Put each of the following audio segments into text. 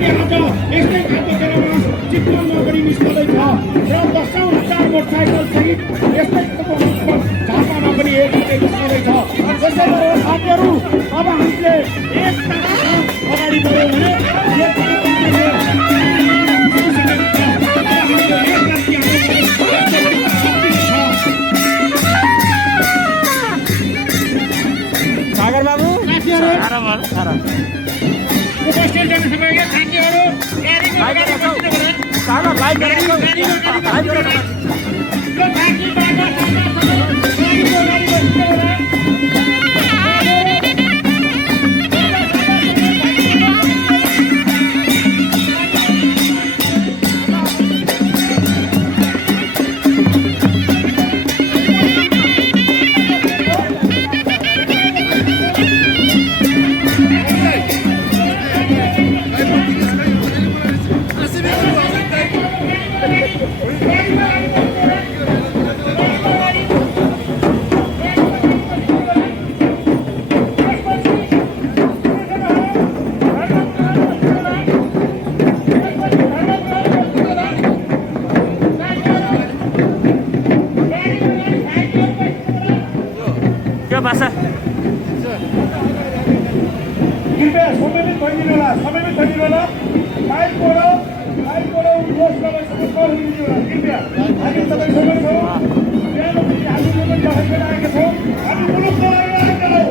आज यस्तै खालको बेलामा चितवनमा पनि निस्कँदैछ र 10,000 मोटरसाइकल सहित यस्तै खालको झापामा पनि एक निस्कँदैछ। त्यसैले साथीहरू अब हामीले एक अगाडि बढ्यौँ भने सागर बाबु उपस्थित जनसभाका साथीहरू भाषा कृपया सबैले थैदिनु होला बाइकबाट उद्घोष गरेर कल दिनु होला। कृपया हामी सबैसँग छौँ, हामी पनि बसेर आएका छौँ, हामी मुलुक चलाएर आएका हौँ।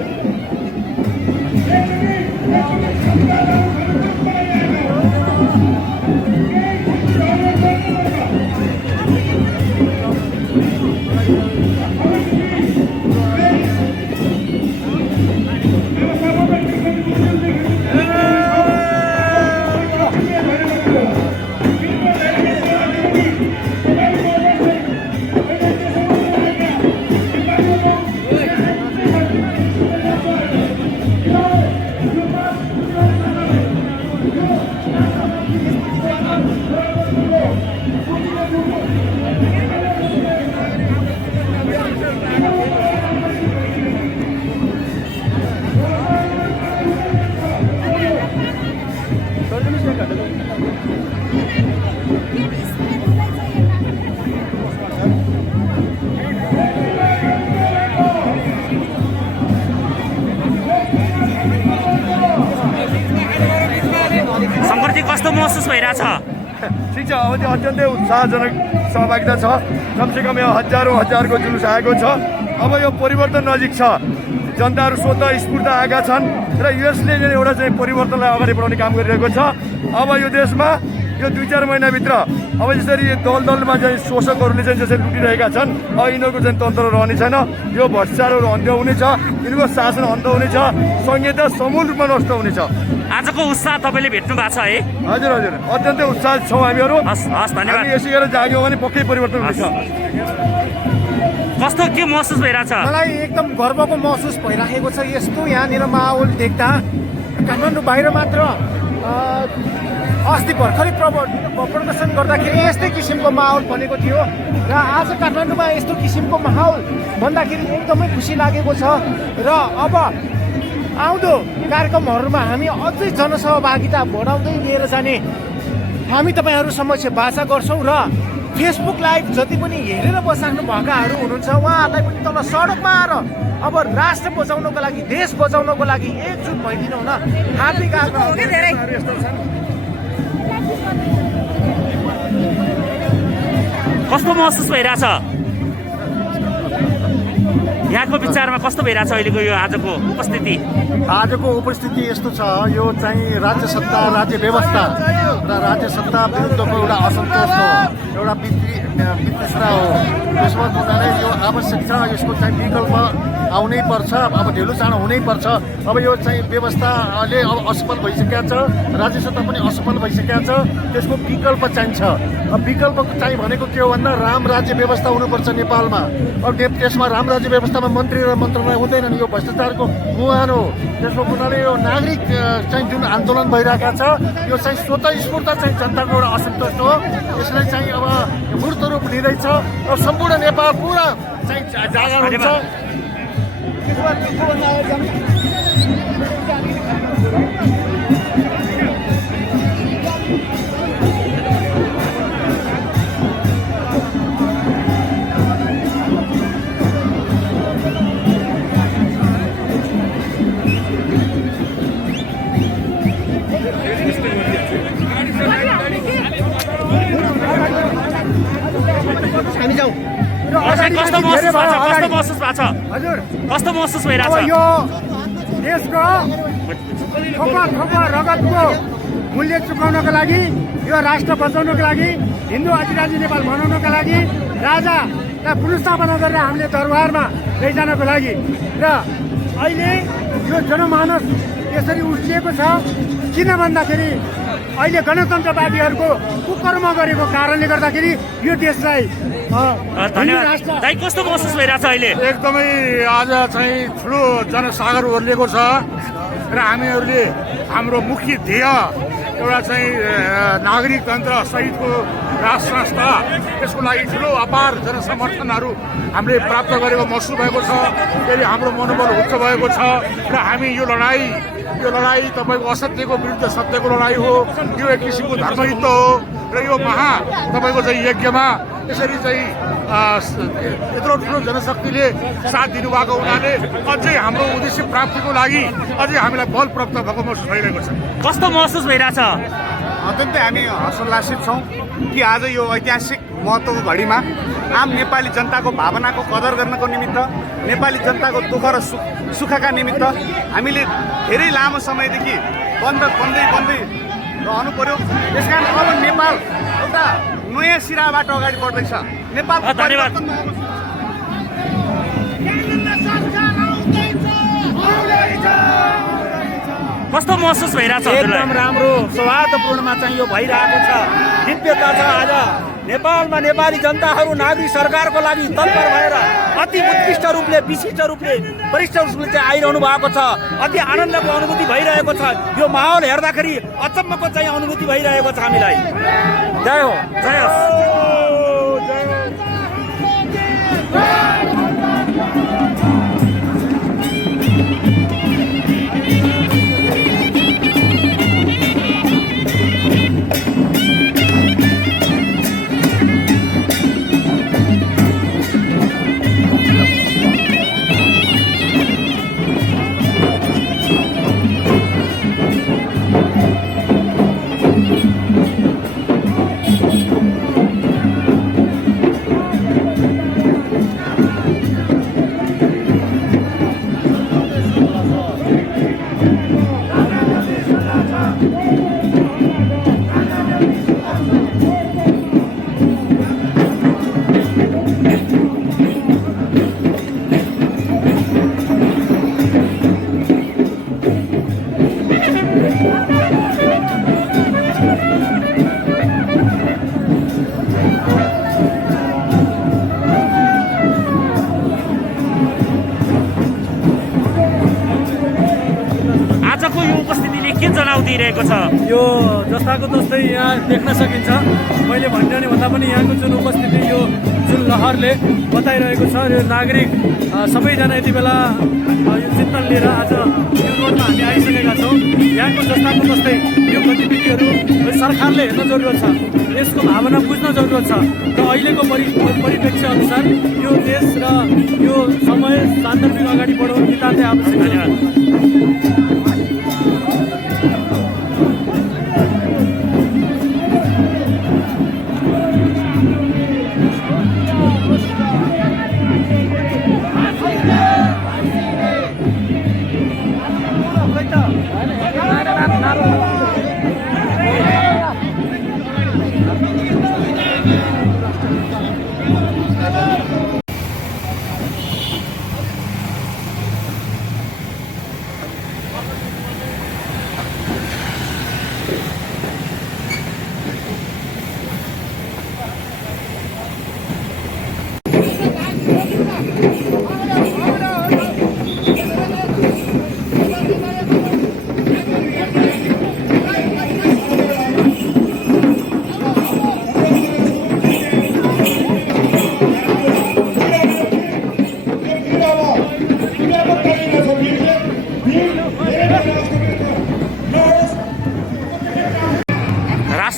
शङ्करजी कस्तो महसुस भइरहेछ? ठिक छ, अब चाहिँ अत्यन्तै उत्साहजनक सहभागिता छ। कमसेकम यो हजारौँको जुलुस आएको छ। अब यो परिवर्तन नजिक छ, जनताहरू स्वतः स्फूर्त आएका छन् र यसले एउटा चाहिँ परिवर्तनलाई अगाडि बढाउने काम गरिरहेको छ। अब यो देशमा यो 2-4 महिनाभित्र अब जसरी दलमा चाहिँ शोषकहरूले चाहिँ जसरी लुटिरहेका छन्, अब यिनीहरूको चाहिँ तन्त्र रहने छैन। यो भ्रष्टाचारहरू अन्त्य हुनेछ, यिनीहरूको शासन अन्त्य हुनेछ, संहिता समूल रूपमा नष्ट हुनेछ। आजको उत्साह तपाईँले भेट्नु भएको छ है? हजुर हजुर, अत्यन्तै उत्साहित छौँ हामीहरू। हस् हस्, धन्यवाद। हामी यसै गरेर जाग्यौँ भने पक्कै परिवर्तन हुनेछ। कस्तो के महसुस भइरहेछ? मलाई एकदम गर्वको महसुस भइरहेको छ। यस्तो यहाँनिर माहौल देख्दा काठमाडौँ बाहिर मात्र अस्ति भर्खरै प्रदर्शन गर्दाखेरि यस्तै किसिमको माहौल बनेको थियो र आज काठमाडौँमा यस्तो किसिमको माहौल भन्दाखेरि एकदमै खुसी लागेको छ। र अब आउँदो कार्यक्रमहरूमा हामी अझै जनसहभागिता बढाउँदै लिएर जाने हामी तपाईँहरू समक्ष बाचा गर्छौँ र फेसबुक लाइभ जति पनि हेरेर बसिराख्नु भएकाहरू हुनुहुन्छ उहाँहरूलाई पनि तल सडकमा आएर अब राष्ट्र बचाउनको लागि, देश बचाउनको लागि एकजुट भइदिनु हुन हार्दिक आग्रह। कस्तो महसुस भइरहेछ? यहाँको विचारमा कस्तो भइरहेछ अहिलेको यो आजको उपस्थिति? आजको उपस्थिति यस्तो छ, यो चाहिँ राज्य सत्ता, राज्य व्यवस्था र राज्य सत्ता विरुद्धको एउटा असन्तोष हो, एउटा वितृष्णा हो। त्यसमा हुनाले यो आवश्यक छ, यसको चाहिँ विकल्प आउनै पर्छ, अब ढिलो चाँडो हुनै पर्छ। अब यो चाहिँ व्यवस्थाले अब असफल भइसकेको छ, राज्य सत्ता पनि असफल भइसकेको छ, त्यसको विकल्प चाहिन्छ। अब विकल्प चाहिँ भनेको के हो भन्दा राम राज्य व्यवस्था हुनुपर्छ नेपालमा। अब त्यसमा राम राज्य व्यवस्थामा मन्त्री र मन्त्रालय हुँदैनन्, यो भ्रष्टाचारको मुहान हो। त्यसको हुनाले यो नागरिक चाहिँ जुन आन्दोलन भइरहेको छ, यो चाहिँ स्वतः स्फूर्त चाहिँ जनताको एउटा असन्तोष हो। यसलाई चाहिँ अब मूर्त रूप लिँदैछ। अब सम्पूर्ण नेपाल पुरा चाहिँ जागर हुन्छ। कस्तो महसुस भएको छ कस्तो महसुस भएको छ हजुर कस्तो महसुस अब भइरहेछ यो देशको थोपा थोपा रगतको मूल्य चुकाउनको लागि यो राष्ट्र बचाउनको लागि हिन्दू आदिवासी नेपाल बनाउनको लागि राजालाई पुनर्स्थापना गरेर हामीले दरबारमा लैजानको लागि र अहिले यो जनमानस यसरी उठिएको छ किन भन्दाखेरि अहिले गणतन्त्रवादीहरूको कुकर्म गरेको कारणले गर्दाखेरि यो देशलाई धन्यवाद दाइ कस्तो महसुस भइरहेछ अहिले एकदमै आज चाहिँ ठुलो जनसागर ओर्लिएको छ र हामीहरूले हाम्रो मुख्य ध्येय एउटा चाहिँ नागरिक तन्त्र सहितको राष्ट्र संस्था यसको लागि ठुलो अपार जनसमर्थनहरू हामीले प्राप्त गरेको महसुस भएको छ त्यसले हाम्रो मनोबल उच्च भएको छ र हामी यो लडाइँ तपाईँको असत्यको विरुद्ध सत्यको लडाइँ हो यो एक किसिमको धर्मयुद्ध हो र यो तपाईँको चाहिँ यज्ञमा यसरी चाहिँ यत्रो ठुलो जनशक्तिले साथ दिनुभएको हुनाले अझै हाम्रो उद्देश्य प्राप्तिको लागि अझै हामीलाई बल प्राप्त भएको महसुस भइरहेको छ कस्तो महसुस भइरहेछ अत्यन्तै हामी हर्षोल्लासित छौँ कि आज यो ऐतिहासिक महत्त्वको घडीमा आम नेपाली जनताको भावनाको कदर गर्नको निमित्त नेपाली जनताको दुःख र सुखका निमित्त हामीले धेरै लामो समयदेखि बन्दै रहनु पर्यो। त्यसकारण अब नेपाल एउटा नयाँ सिराबाट अगाडि बढ्दैछ। नेपाल धन्यवाद कस्तो महसुस भइरहेछ एकदम राम्रो सौहार्दपूर्णमा चाहिँ यो भइरहेको छ दिव्यता छ। आज नेपालमा नेपाली जनताहरू नागरिक सरकारको लागि तत्पर भएर अति उत्कृष्ट रूपले विशिष्ट रूपले वरिष्ठ रूपले चाहिँ आइरहनु भएको छ। अति आनन्दको अनुभूति भइरहेको छ। यो माहौल हेर्दाखेरि अचम्मको चाहिँ अनुभूति भइरहेको छ हामीलाई। जय हो जय होस् आजको यो उपस्थितिले के जनाउ दिइरहेको छ यो जस्ताको तस्तै यहाँ देख्न सकिन्छ। मैले भनिरहने भन्दा पनि यहाँको जुन उपस्थिति यो जुन लहरले बताइरहेको छ यो नागरिक सबैजना यति बेला यो चिन्तन लिएर आज यो रोडमा हामी आइसकेका छौँ। यहाँको जस्ताको तस्तै यो गतिविधिहरू सरकारले हेर्न जरुरत छ, यसको भावना बुझ्न जरुरत छ र अहिलेको परिप्रेक्ष्य अनुसार यो देश र यो समय सान्दर्भिक अगाडि बढाउनु नितान्तै आवश्यक। धन्यवाद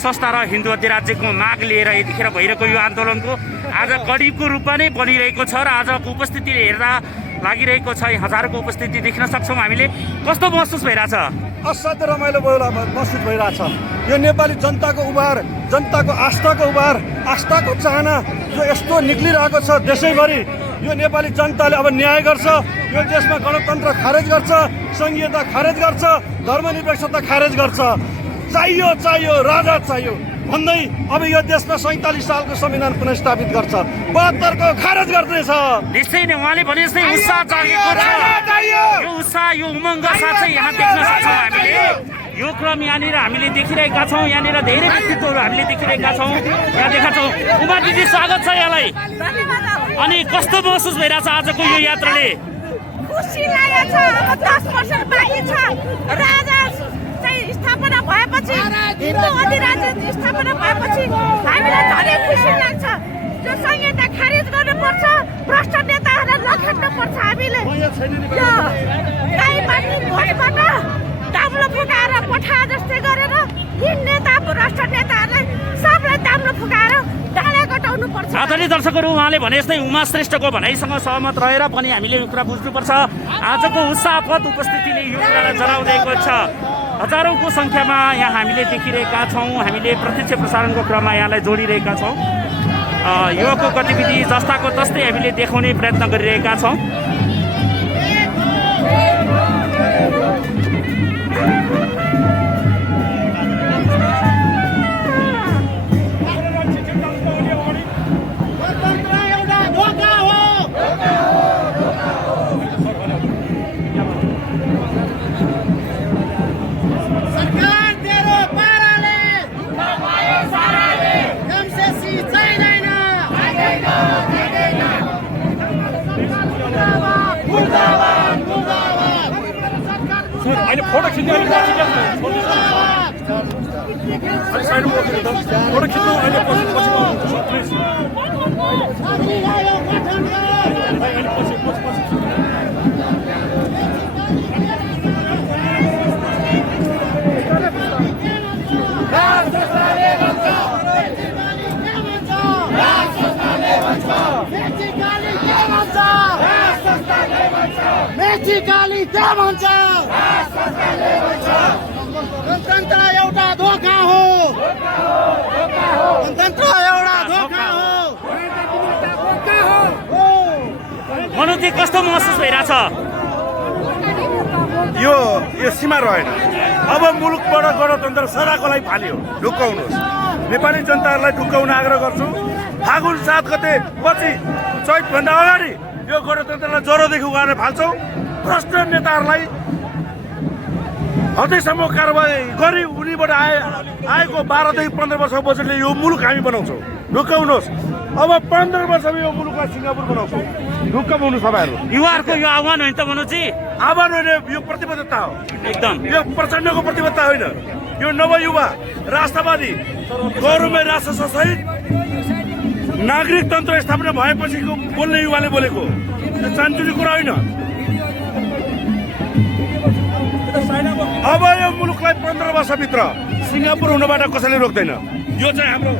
संस्था र हिन्दू अधिराज्यको माग लिएर यतिखेर भइरहेको यो आन्दोलनको आज कडिबको रूपमा नै बनिरहेको छ र आजको उपस्थिति हेर्दा लागिरहेको छ हजारको उपस्थिति देख्न सक्छौँ हामीले। कस्तो महसुस भइरहेछ? असाध्य रमाइलो महसुस भइरहेछ। यो नेपाली जनताको उभार, जनताको आस्थाको उभार, आस्थाको चाहना जो यस्तो निक्लिरहेको छ देशैभरि, यो नेपाली जनताले अब न्याय गर्छ, यो देशमा गणतन्त्र खारेज गर्छ, सङ्घीयता खारेज गर्छ, धर्मनिरपेक्षता खारेज गर्छ। चाहियो राजा चाहियो भन्दै अब यो देशमा 47 सालको संविधान पुनर्स्थापित गर्छ, 72 को खारेज गर्दैछ। निश्चय नै उहाँले भने जस्तै उत्साह जागेको छ। यो उत्साह, यो उमङ्ग साँच्चै यहाँ देख्न सक्छौँ हामीले। यो क्रम यहाँनिर हामीले देखिरहेका छौँ। यहाँनिर धेरै व्यक्तित्वहरू हामीले देखिरहेका छौँ। यहाँ देखा छौँ। उमा दिदी, स्वागत छ यहाँलाई। अनि कस्तो महसुस भइरहेछ आजको यो यात्राले? खुसी लागेको छ। अब 10% बाँकी छ। राजा चाहिँ स्थापना भएपछि, हिन्दू अधिराज्य स्थापना भएपछि हामीलाई धेरै खुसी लाग्छ। यो संहिता खारेज गर्नुपर्छ, भ्रष्ट नेताहरूलाई नखेल्नुपर्छ। हामीले यो गाई बाँड्ने भोटबाट दाम्लो फुकाएर पठा जस्तै गरेर यी नेता भ्रष्ट नेताहरूलाई सबलाई दाम्लो फुकाएर डाँडा कटाउनु पर्छ। आदरणीय दर्शकहरू, उहाँले भने जस्तै उमा श्रेष्ठको भनाइसँग सहमत रहेर पनि हामीले यो कुरा बुझ्नुपर्छ। आजको उत्साहपद उपस्थितिले यो कुरालाई जनाउँदैको छ। हजारौँको सङ्ख्यामा यहाँ हामीले देखिरहेका छौँ। हामीले प्रत्यक्ष प्रसारणको क्रममा यहाँलाई जोडिरहेका छौँ। योको गतिविधि जस्ताको तस्तै हामीले देखाउने प्रयत्न गरिरहेका छौँ। अहिले फोटो खिच्नु, अहिले पछि फोटो खिच्नु, अहिले गणतन्त्र एउटा धोका हो। गणतन्त्र एउटा धोका हो। मनोजी, कस्तो महसुस भइरहेछ? यो सीमा रहेन। अब मुलुकबाट गणतन्त्र सदाको लागि फाल्यो। ढुक्काउनुहोस्। नेपाली जनताहरूलाई ढुक्काउन आग्रह गर्छु। फागुन 7 गते पछि, चैतभन्दा अगाडि यो गणतन्त्रलाई ज्वरोदेखि उगाएर फाल्छौँ। भ्रष्ट नेताहरूलाई हदैसम्म कारवाही गरी उनीबाट आएको 12 देखि 15 वर्षको बजेटले यो मुलुक हामी बनाउँछौँ। ढुक्काउनुहोस्। अब 15 वर्षमा यो मुलुकलाई सिङ्गापुर बनाउँछौँ। ढुक्काउनु सबैहरू। युवाहरूको यो आह्वान होइन त मनोजी? आह्वान होइन, यो प्रतिबद्धता हो। एकदम यो प्रचण्डको प्रतिबद्धता होइन। यो नवयुवा राष्ट्रवादी गौरवमय राष्ट्रसहित नागरिक तन्त्र स्थापना भएपछिको बोल्ने युवाले बोलेको। यो चान्चुने कुरा होइन। अब यो मुलुकलाई 15 वर्षभित्र सिङ्गापुर हुनबाट कसैले रोक्दैन। यो चाहिँ हाम्रो